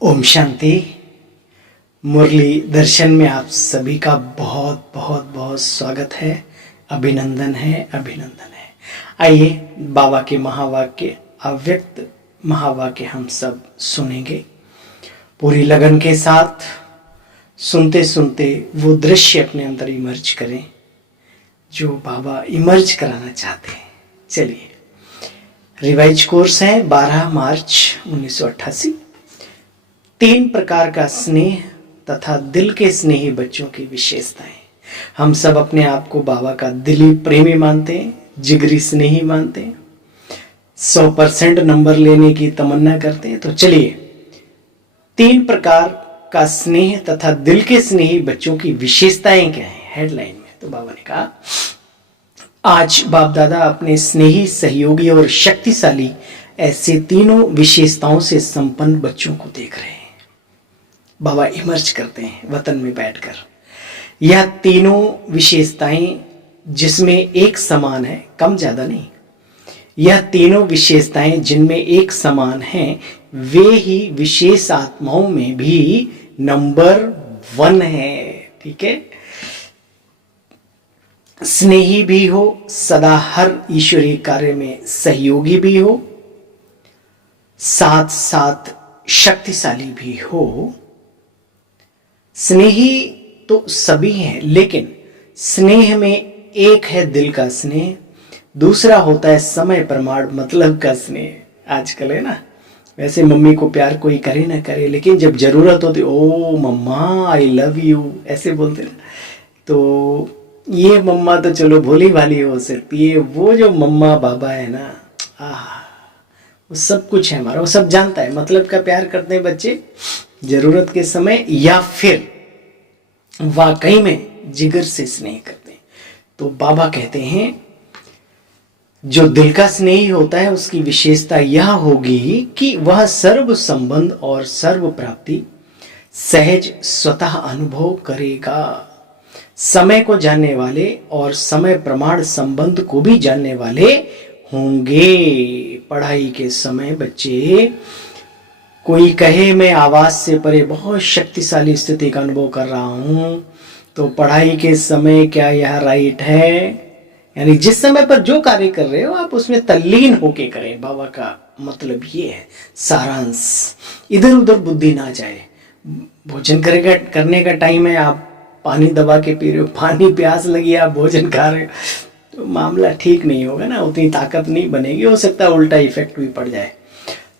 ओम शांति। मुरली दर्शन में आप सभी का बहुत बहुत बहुत स्वागत है। अभिनंदन है, अभिनंदन है। आइए बाबा के महावाक्य, अव्यक्त महावाक्य हम सब सुनेंगे पूरी लगन के साथ। सुनते सुनते वो दृश्य अपने अंदर इमर्ज करें जो बाबा इमर्ज कराना चाहते हैं। चलिए, रिवाइज कोर्स है 12 मार्च 1988। 3 प्रकार का स्नेह तथा दिल के स्नेही बच्चों की विशेषताएं। हम सब अपने आप को बाबा का दिली प्रेमी मानते हैं, जिगरी स्नेही मानते हैं, 100% नंबर लेने की तमन्ना करते हैं। तो चलिए, 3 प्रकार का स्नेह तथा दिल के स्नेही बच्चों की विशेषताएं क्या है, हेडलाइन में। तो बाबा ने कहा, आज बाप दादा अपने स्नेही, सहयोगी और शक्तिशाली ऐसे तीनों विशेषताओं से संपन्न बच्चों को देख रहे हैं। बाबा इमर्ज करते हैं वतन में बैठकर। यह तीनों विशेषताएं जिसमें एक समान है, कम ज्यादा नहीं, यह तीनों विशेषताएं जिनमें एक समान हैं, वे ही विशेष आत्माओं में भी नंबर 1 है। ठीक है, स्नेही भी हो, सदा हर ईश्वरीय कार्य में सहयोगी भी हो, साथ साथ शक्तिशाली भी हो। स्नेही तो सभी हैं, लेकिन स्नेह में एक है दिल का स्नेह, दूसरा होता है समय प्रमाण मतलब का स्नेह। आजकल है ना, वैसे मम्मी को प्यार कोई करे ना करे, लेकिन जब जरूरत होती, ओ मम्मा आई लव यू ऐसे बोलते ना, तो ये मम्मा तो चलो भोली भाली हो सकती है, वो जो मम्मा बाबा है ना, वो सब कुछ है हमारा, वो सब जानता है। मतलब का प्यार करते हैं बच्चे जरूरत के समय, या फिर वाकई में जिगर से स्नेह करते हैं। तो बाबा कहते हैं, जो दिल का स्नेही होता है उसकी विशेषता यह होगी कि वह सर्व संबंध और सर्व प्राप्ति सहज स्वतः अनुभव करेगा। समय को जानने वाले और समय प्रमाण संबंध को भी जानने वाले होंगे। पढ़ाई के समय बच्चे, कोई कहे मैं आवाज से परे बहुत शक्तिशाली स्थिति का अनुभव कर रहा हूं, तो पढ़ाई के समय क्या यह राइट है? यानी जिस समय पर जो कार्य कर रहे हो आप उसमें तल्लीन होके करें। बाबा का मतलब ये है, सारांश। इधर उधर बुद्धि ना जाए। भोजन करने का टाइम है, आप पानी दबा के पी रहे हो, पानी प्यास लगी, आप भोजन खा रहे हो, तो मामला ठीक नहीं होगा ना, उतनी ताकत नहीं बनेगी, हो सकता है उल्टा इफेक्ट भी पड़ जाए।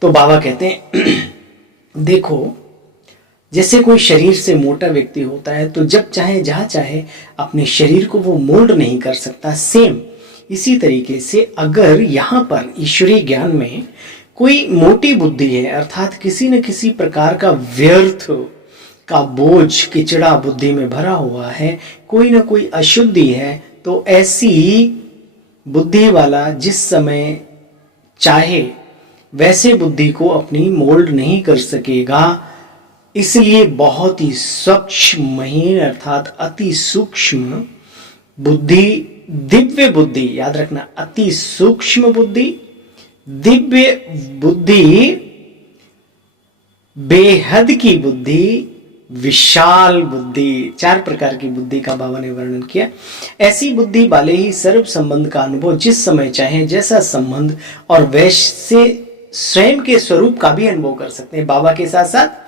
तो बाबा कहते हैं, देखो, जैसे कोई शरीर से मोटा व्यक्ति होता है तो जब चाहे जहां चाहे अपने शरीर को वो मोल्ड नहीं कर सकता। सेम इसी तरीके से अगर यहाँ पर ईश्वरीय ज्ञान में कोई मोटी बुद्धि है, अर्थात किसी न किसी प्रकार का व्यर्थ का बोझ किचड़ा बुद्धि में भरा हुआ है, कोई न कोई अशुद्धि है, तो ऐसी बुद्धि वाला जिस समय चाहे वैसे बुद्धि को अपनी मोल्ड नहीं कर सकेगा। इसलिए बहुत ही सूक्ष्म, महीन अर्थात अति सूक्ष्म बुद्धि, दिव्य बुद्धि, याद रखना, अति सूक्ष्म बुद्धि, दिव्य बुद्धि, बेहद की बुद्धि, विशाल बुद्धि, 4 प्रकार की बुद्धि का बाबा ने वर्णन किया। ऐसी बुद्धि वाले ही सर्व संबंध का अनुभव जिस समय चाहे, जैसा संबंध और वैसे स्वयं के स्वरूप का भी अनुभव कर सकते हैं। बाबा के साथ साथ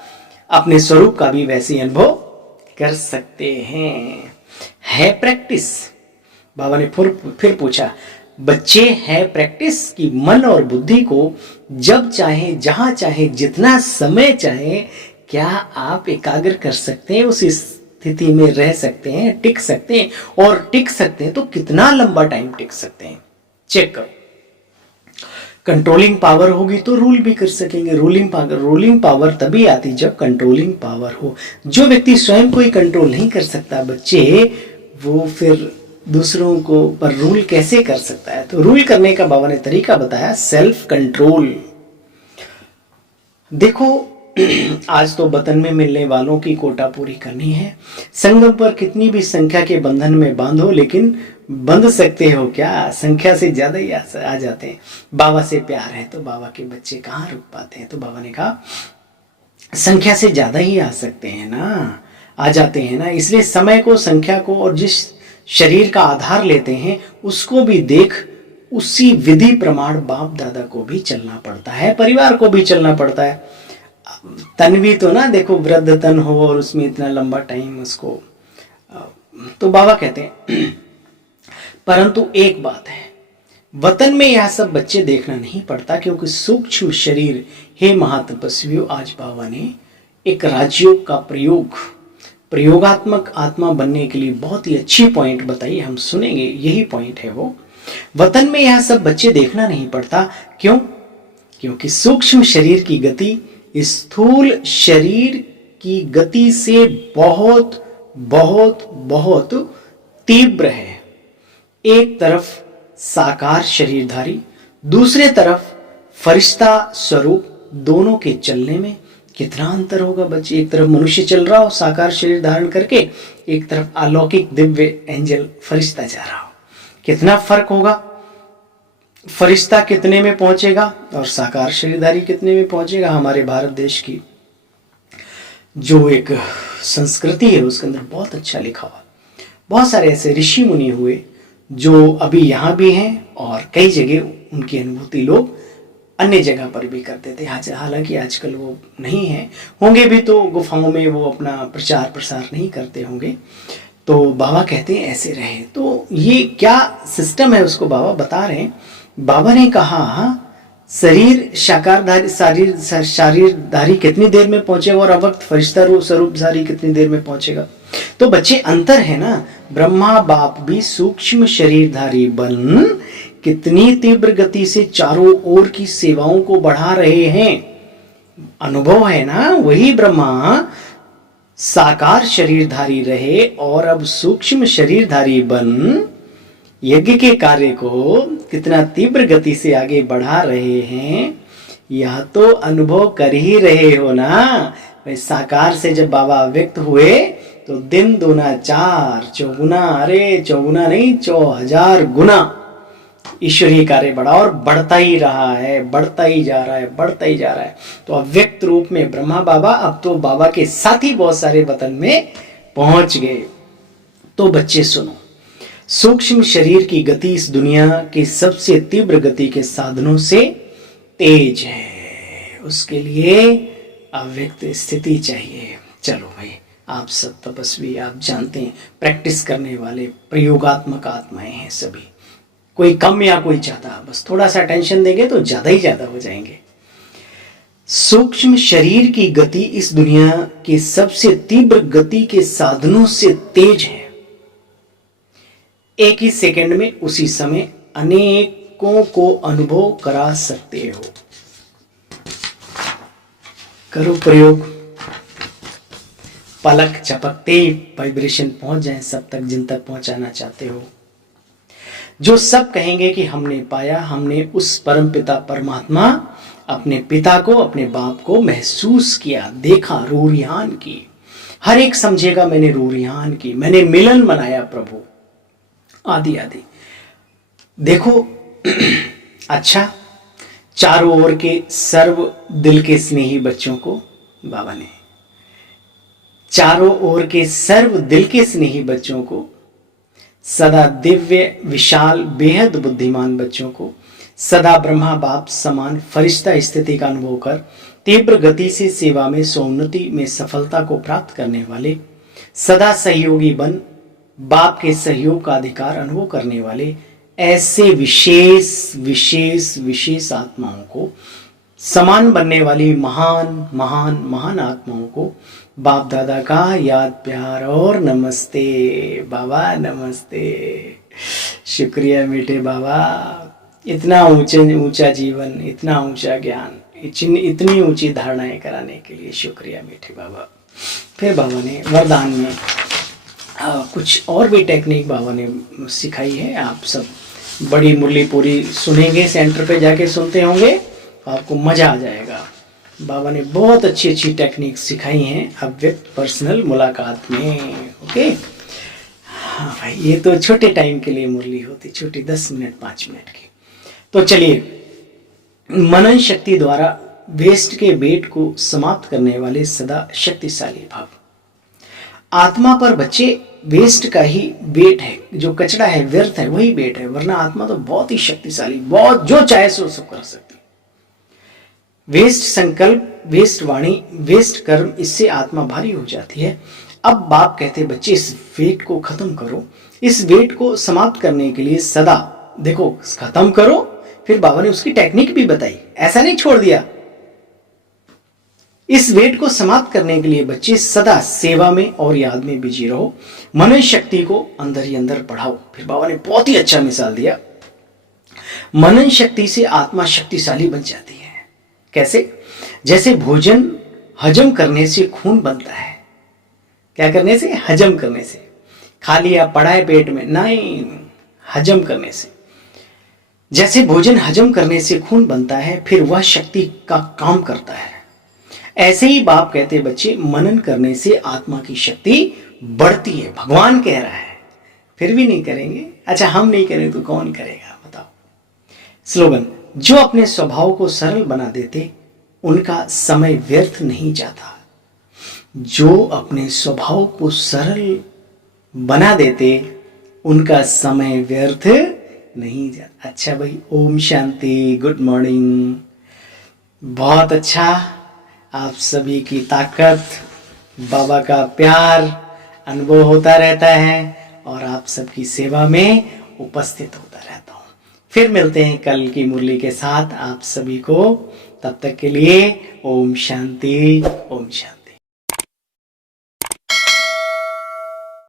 अपने स्वरूप का भी वैसे अनुभव कर सकते हैं। है प्रैक्टिस? बाबा ने फिर पूछा, बच्चे, है प्रैक्टिस कि मन और बुद्धि को जब चाहे, जहां चाहे, जितना समय चाहे, क्या आप एकाग्र कर सकते हैं? उस स्थिति में रह सकते हैं, टिक सकते हैं? और टिक सकते हैं तो कितना लंबा टाइम टिक सकते हैं? चेक करो। कंट्रोलिंग पावर होगी तो रूल भी कर सकेंगे। रूलिंग पावर तभी आती जब कंट्रोलिंग पावर हो। जो व्यक्ति स्वयं को ही कंट्रोल नहीं कर सकता बच्चे, वो फिर दूसरों को पर रूल कैसे कर सकता है? तो रूल करने का बाबा ने तरीका बताया, सेल्फ कंट्रोल। देखो, आज तो वतन में मिलने वालों की कोटा पूरी करनी है। संगम पर कितनी भी संख्या के बंधन में बांधो, लेकिन बंध सकते हो क्या? संख्या से ज्यादा ही आ जाते हैं। बाबा से प्यार है तो बाबा के बच्चे कहाँ रुक पाते हैं? तो बाबा ने कहा, संख्या से ज़्यादा ही आ सकते हैं ना, आ जाते हैं ना। इसलिए समय को, संख्या को और जिस शरीर का आधार लेते हैं उसको भी देख उसी विधि प्रमाण बाप दादा को भी चलना पड़ता है, परिवार को भी चलना पड़ता है। तन भी तो ना देखो, वृद्ध तन हो और उसमें इतना लंबा टाइम उसको, तो बाबा कहते हैं परंतु एक बात है, वतन में यह सब बच्चे देखना नहीं पड़ता, क्योंकि सूक्ष्म शरीर, हे महातपस्वियों, आज बाबा ने एक राजयोग का प्रयोगात्मक आत्मा बनने के लिए बहुत ही अच्छी पॉइंट बताई, हम सुनेंगे, यही पॉइंट है वो। वतन में यह सब बच्चे देखना नहीं पड़ता, क्यों? क्योंकि सूक्ष्म शरीर की गति स्थूल शरीर की गति से बहुत बहुत बहुत तीव्र है। एक तरफ साकार शरीरधारी, दूसरे तरफ फरिश्ता स्वरूप, दोनों के चलने में कितना अंतर होगा बच्चे। एक तरफ मनुष्य चल रहा हो साकार शरीर धारण करके, एक तरफ अलौकिक दिव्य एंजल फरिश्ता जा रहा हो, कितना फर्क होगा। फरिश्ता कितने में पहुंचेगा और साकार शरीरधारी कितने में पहुंचेगा। हमारे भारत देश की जो एक संस्कृति है उसके अंदर बहुत अच्छा लिखा हुआ, बहुत सारे ऐसे ऋषि मुनि हुए जो अभी यहाँ भी हैं और कई जगह उनकी अनुभूति लोग अन्य जगह पर भी करते थे। हालांकि आजकल वो नहीं है, होंगे भी तो गुफाओं में वो अपना प्रचार प्रसार नहीं करते होंगे। तो बाबा कहते हैं ऐसे रहे। तो ये क्या सिस्टम है उसको बाबा बता रहे हैं। बाबा ने कहा शरीर साकारधारी शरीरधारी कितनी देर में पहुंचेगा और अवक्त फरिश्ता स्वरूपधारी कितनी देर में पहुंचेगा। तो बच्चे अंतर है ना, ब्रह्मा बाप भी सूक्ष्म शरीरधारी बन कितनी तीव्र गति से चारों ओर की सेवाओं को बढ़ा रहे हैं। अनुभव है ना, वही ब्रह्मा साकार शरीरधारी रहे और अब सूक्ष्म शरीरधारी बन यज्ञ के कार्य को कितना तीव्र गति से आगे बढ़ा रहे हैं। यह तो अनुभव कर ही रहे हो ना। भाई साकार से जब बाबा व्यक्त हुए तो दिन दूना चार, चौगुना, अरे चौगुना नहीं 4000 गुना ईश्वरीय कार्य बढ़ा और बढ़ता ही रहा है, बढ़ता ही जा रहा है, बढ़ता ही जा रहा है। तो अव्यक्त रूप में ब्रह्मा बाबा अब तो बाबा के साथ ही बहुत सारे वतन में पहुंच गए। तो बच्चे सुनो, सूक्ष्म शरीर की गति इस दुनिया की सबसे तीव्र गति के साधनों से तेज है। उसके लिए अव्यक्त स्थिति चाहिए। चलो भाई, आप सब तपस्वी, आप जानते हैं, प्रैक्टिस करने वाले प्रयोगात्मक आत्माएं हैं सभी, कोई कम या कोई ज्यादा। बस थोड़ा सा टेंशन देंगे तो ज्यादा ही ज्यादा हो जाएंगे। सूक्ष्म शरीर की गति इस दुनिया के सबसे तीव्र गति के साधनों से तेज है। एक ही सेकंड में उसी समय अनेकों को अनुभव करा सकते हो। करो प्रयोग, पलक झपकते ही वाइब्रेशन पहुंच जाए सब तक जिन तक पहुंचाना चाहते हो। जो सब कहेंगे कि हमने पाया, हमने उस परम पिता परमात्मा, अपने पिता को, अपने बाप को महसूस किया, देखा, रूरियान की। हर एक समझेगा मैंने रूरियान की, मैंने मिलन मनाया प्रभु, आदि आदि। देखो अच्छा, चारों ओर के सर्व दिल के स्नेही बच्चों को बाबा ने, चारों ओर के सर्व दिल के स्नेही बच्चों को, सदा दिव्य विशाल बेहद बुद्धिमान बच्चों को, सदा ब्रह्मा बाप समान फरिश्ता स्थिति का अनुभव कर तीव्र गति से सेवा में सोन्नति में सफलता को प्राप्त करने वाले, सदा सहयोगी बन बाप के सहयोग का अधिकार अनुभव करने वाले ऐसे विशेष विशेष विशेष आत्माओं को, समान बनने वाली महान महान महान आत्माओं को बाप दादा का याद प्यार और नमस्ते। बाबा नमस्ते, शुक्रिया मीठे बाबा, इतना ऊंचा जीवन, इतना ऊंचा ज्ञान, इतनी ऊंची धारणाएं कराने के लिए शुक्रिया मीठे बाबा। फिर बाबा ने वरदान में कुछ और भी टेक्निक बाबा ने सिखाई है। आप सब बड़ी मुरली पूरी सुनेंगे, सेंटर पे जाके सुनते होंगे, आपको मजा आ जाएगा। बाबा ने बहुत अच्छी अच्छी टेक्निक सिखाई हैं अव्यक्त पर्सनल मुलाकात में। ओके, हाँ भाई, ये तो छोटे टाइम के लिए मुरली होती, छोटी 10 मिनट 5 मिनट की। तो चलिए, मनन शक्ति द्वारा वेस्ट के वेट को समाप्त करने वाले सदा शक्तिशाली भव। आत्मा पर बच्चे वेस्ट का ही वेट है, जो कचरा है, व्यर्थ है, वही वेट है, वरना आत्मा तो बहुत ही शक्तिशाली, बहुत जो चाहे सो सब कर सकती। वेस्ट संकल्प, वेस्ट वाणी, वेस्ट कर्म, इससे आत्मा भारी हो जाती है। अब बाप कहते बच्चे इस वेट को खत्म करो। इस वेट को समाप्त करने के लिए सदा देखो खत्म करो। फिर बाबा ने उसकी टेक्निक भी बताई, ऐसा नहीं छोड़ दिया। इस वेट को समाप्त करने के लिए बच्चे सदा सेवा में और याद में बिजी रहो। मनन शक्ति को अंदर ही अंदर बढ़ाओ। फिर बाबा ने बहुत ही अच्छा मिसाल दिया, मनन शक्ति से आत्मा शक्तिशाली बन जाती है। कैसे? जैसे भोजन हजम करने से खून बनता है। क्या करने से? हजम करने से। खा लिया पड़ा है पेट में, नहीं, हजम करने से। जैसे भोजन हजम करने से खून बनता है, फिर वह शक्ति का काम करता है। ऐसे ही बाप कहते बच्चे मनन करने से आत्मा की शक्ति बढ़ती है। भगवान कह रहा है, फिर भी नहीं करेंगे। अच्छा, हम नहीं करें तो कौन करेगा बताओ। स्लोगन, जो अपने स्वभाव को सरल बना देते उनका समय व्यर्थ नहीं जाता। जो अपने स्वभाव को सरल बना देते उनका समय व्यर्थ नहीं जाता। अच्छा भाई, ओम शांति, गुड मॉर्निंग। बहुत अच्छा, आप सभी की ताकत, बाबा का प्यार अनुभव होता रहता है और आप सबकी सेवा में उपस्थित होता रहता हूँ। फिर मिलते हैं कल की मुरली के साथ आप सभी को। तब तक के लिए ओम शांति, ओम शांति।